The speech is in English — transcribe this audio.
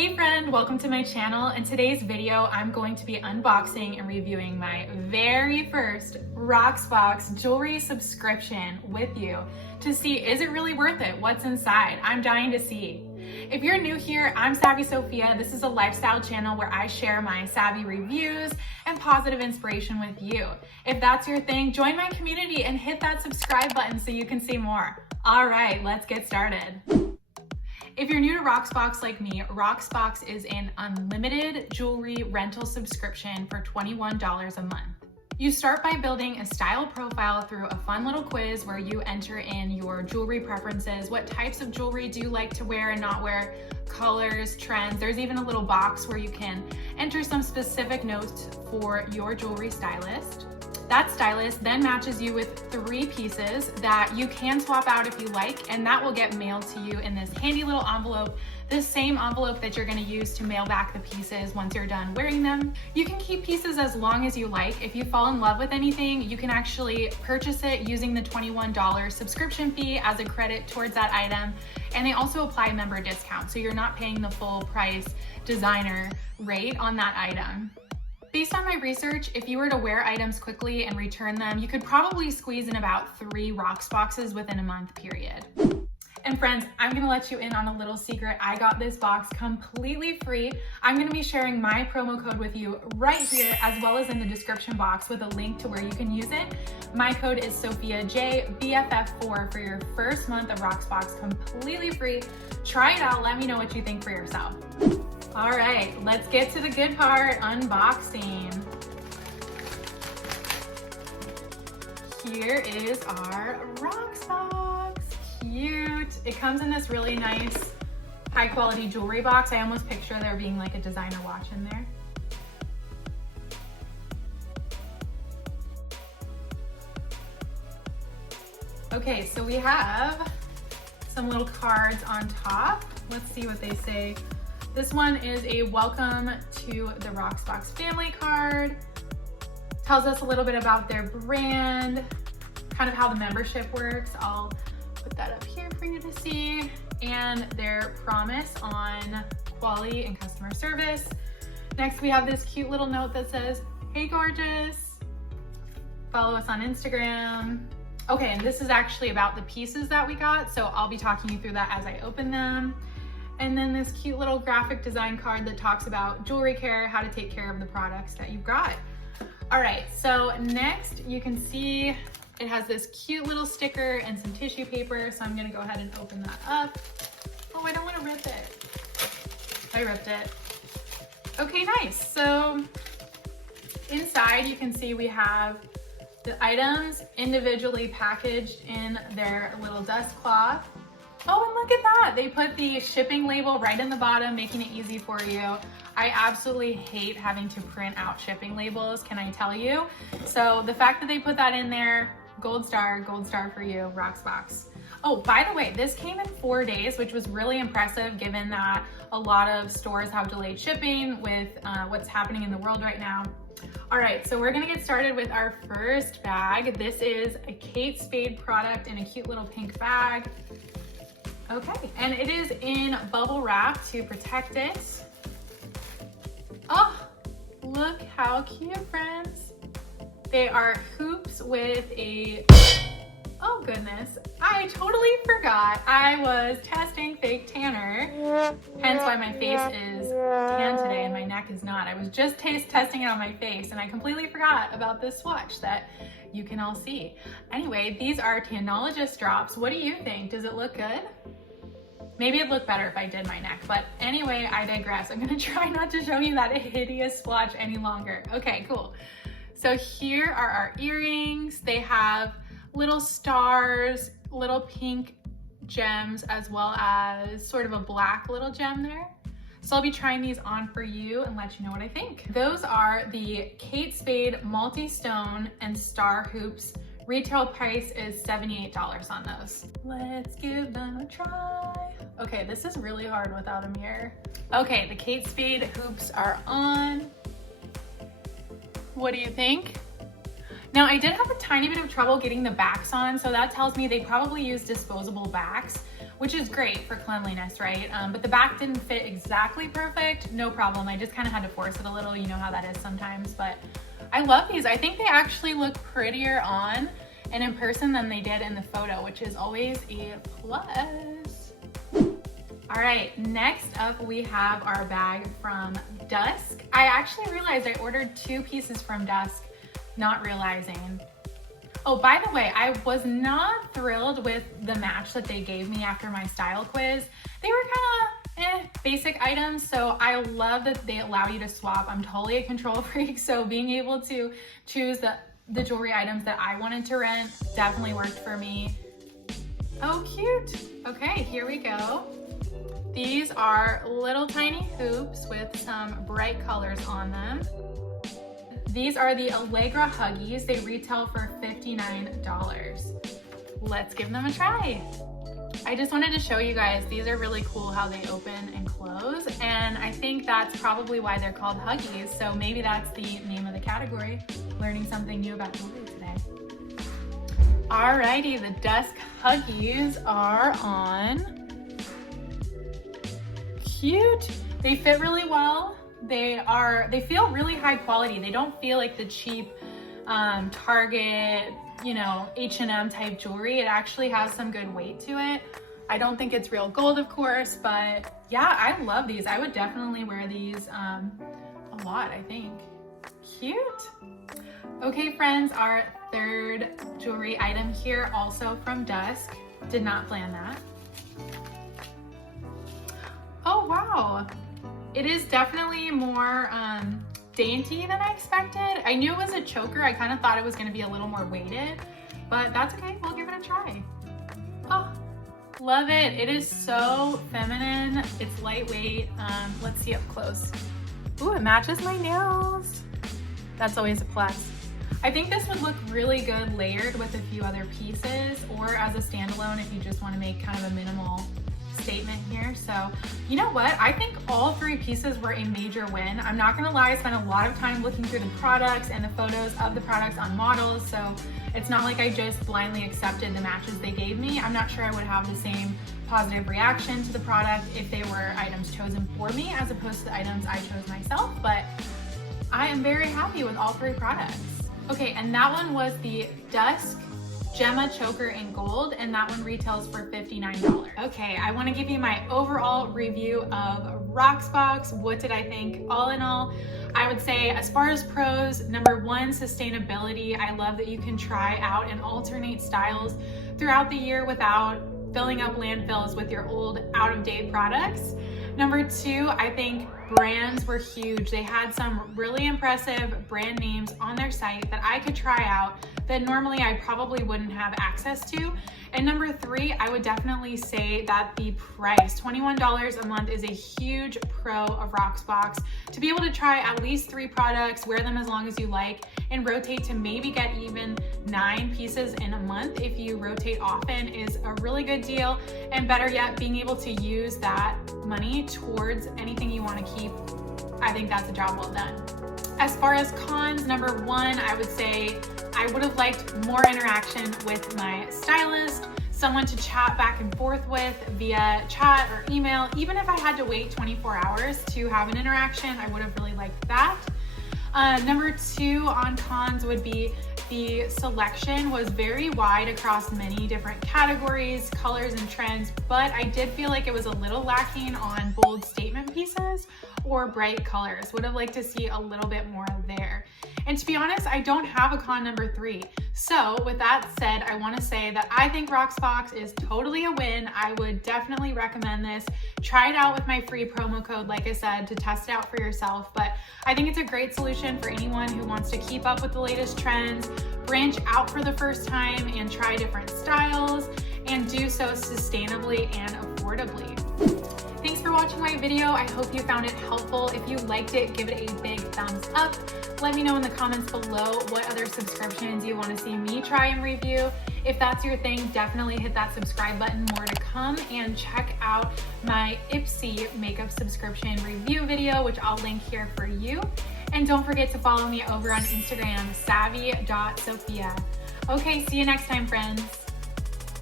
Hey friend, welcome to my channel. In today's video, I'm going to be unboxing and reviewing my very first Roxbox jewelry subscription with you to see, is it really worth it? What's inside? I'm dying to see. If you're new here, I'm Savvy Sophia. This is a lifestyle channel where I share my savvy reviews and positive inspiration with you. If that's your thing, join my community and hit that subscribe button so you can see more. All right, let's get started. If you're new to Roxbox like me, Roxbox is an unlimited jewelry rental subscription for $21 a month. You start by building a style profile through a fun little quiz where you enter in your jewelry preferences. What types of jewelry do you like to wear and not wear? Colors, trends. There's even a little box where you can enter some specific notes for your jewelry stylist. That stylist then matches you with 3 pieces that you can swap out if you like, and that will get mailed to you in this handy little envelope, the same envelope that you're gonna use to mail back the pieces once you're done wearing them. You can keep pieces as long as you like. If you fall in love with anything, you can actually purchase it using the $21 subscription fee as a credit towards that item. And they also apply member discount, so you're not paying the full price designer rate on that item. Based on my research, if you were to wear items quickly and return them, you could probably squeeze in about 3 Roxboxes within a month period. And friends, I'm gonna let you in on a little secret. I got this box completely free. I'm gonna be sharing my promo code with you right here, as well as in the description box with a link to where you can use it. My code is SophiaJBFF4 for your first month of Roxbox, completely free. Try it out, let me know what you think for yourself. All right, let's get to the good part, unboxing. Here is our Roxbox. Cute. It comes in this really nice, high quality jewelry box. I almost picture there being like a designer watch in there. Okay, so we have some little cards on top. Let's see what they say. This one is a welcome to the Roxbox family card. Tells us a little bit about their brand, kind of how the membership works. I'll put that up here for you to see. And their promise on quality and customer service. Next, we have this cute little note that says, "Hey gorgeous, follow us on Instagram." Okay, and this is actually about the pieces that we got, so I'll be talking you through that as I open them. And then this cute little graphic design card that talks about jewelry care, how to take care of the products that you've got. All right, so next you can see it has this cute little sticker and some tissue paper. So I'm gonna go ahead and open that up. Oh, I don't wanna rip it. I ripped it. Okay, nice. So inside you can see we have the items individually packaged in their little dust cloth. Oh, and look at that. They put the shipping label right in the bottom, making it easy for you. I absolutely hate having to print out shipping labels, can I tell you? So the fact that they put that in there, gold star for you, Roxbox. Oh, by the way, this came in 4 days, which was really impressive given that a lot of stores have delayed shipping with what's happening in the world right now. All right, so we're gonna get started with our first bag. This is a Kate Spade product in a cute little pink bag. Okay, and it is in bubble wrap to protect it. Oh, look how cute, friends. They are hoops with a, oh goodness, I totally forgot I was testing fake tanner, hence why my face is tan today and my neck is not. I was just testing it on my face and I completely forgot about this swatch that you can all see. Anyway, these are Tannologist drops. What do you think? Does it look good? Maybe it'd look better if I did my neck, but anyway, I digress. I'm gonna try not to show you that hideous swatch any longer. Okay, cool. So here are our earrings. They have little stars, little pink gems, as well as sort of a black little gem there. So I'll be trying these on for you and let you know what I think. Those are the Kate Spade multi-stone and star hoops. Retail price is $78 on those. Let's give them a try. Okay, this is really hard without a mirror. Okay, the Kate Spade hoops are on. What do you think? Now, I did have a tiny bit of trouble getting the backs on, so that tells me they probably use disposable backs, which is great for cleanliness, right? But the back didn't fit exactly perfect. No problem. I just kind of had to force it a little. You know how that is sometimes, but I love these. I think they actually look prettier on and in person than they did in the photo, which is always a plus. All right, next up we have our bag from Dusk. I actually realized I ordered 2 pieces from Dusk, not realizing. Oh, by the way, I was not thrilled with the match that they gave me after my style quiz. They were kind of basic items, so I love that they allow you to swap. I'm totally a control freak, so being able to choose the jewelry items that I wanted to rent definitely worked for me. Oh, cute. Okay, here we go. These are little tiny hoops with some bright colors on them. These are the Allegra Huggies. They retail for $59. Let's give them a try. I just wanted to show you guys, these are really cool how they open and close, and I think that's probably why they're called Huggies, so maybe that's the name of the category. Learning something new about jewelry today. Alrighty, the Dusk Huggies are on. Cute. They fit really well. They feel really high quality. They don't feel like the cheap Target, you know, H&M type jewelry. It actually has some good weight to it. I don't think it's real gold, of course, but yeah, I love these. I would definitely wear these a lot, I think. Cute. Okay, friends, our third jewelry item here, also from Dusk. Did not plan that. Oh, wow. It is definitely more dainty than I expected. I knew it was a choker. I kind of thought it was going to be a little more weighted, but that's okay. We'll give it a try. Oh, love it. It is so feminine. It's lightweight. Let's see up close. Ooh, it matches my nails. That's always a plus. I think this would look really good layered with a few other pieces, or as a standalone if you just want to make kind of a minimal statement here. So you know what, I think all 3 pieces were a major win. I'm not gonna lie, I spent a lot of time looking through the products and the photos of the products on models, so it's not like I just blindly accepted the matches they gave me. I'm not sure I would have the same positive reaction to the product if they were items chosen for me as opposed to the items I chose myself, but I am very happy with all 3 products. Okay, and that one was the Dusk Gemma choker in gold, and that one retails for $59. Okay, I want to give you my overall review of Roxbox. What did I think? All in all, I would say as far as pros, number 1, sustainability. I love that you can try out and alternate styles throughout the year without filling up landfills with your old out-of-date products. Number 2, I think brands were huge. They had some really impressive brand names on their site that I could try out that normally I probably wouldn't have access to. And number 3, I would definitely say that the price, $21 a month, is a huge pro of Roxbox. To be able to try at least 3 products, wear them as long as you like, and rotate to maybe get even 9 pieces in a month if you rotate often is a really good deal. And better yet, being able to use that money towards anything you want to keep, I think that's a job well done. As far as cons, number 1, I would say I would have liked more interaction with my stylist, someone to chat back and forth with via chat or email. Even if I had to wait 24 hours to have an interaction, I would have really liked that. Number 2 on cons would be the selection was very wide across many different categories, colors, and trends, but I did feel like it was a little lacking on bold statement pieces or bright colors. Would have liked to see a little bit more there. And to be honest, I don't have a con number 3. So with that said, I want to say that I think Roxbox is totally a win. I would definitely recommend this. Try it out with my free promo code, like I said, to test it out for yourself. But I think it's a great solution for anyone who wants to keep up with the latest trends, branch out for the first time and try different styles, and do so sustainably and affordably. Thanks for watching my video. I hope you found it helpful. If you liked it, give it a big thumbs up. Let me know in the comments below what other subscriptions you want to see me try and review. If that's your thing, definitely hit that subscribe button. More to come, and check out my Ipsy makeup subscription review video, which I'll link here for you. And don't forget to follow me over on Instagram, savvy.sophia. Okay, see you next time, friends.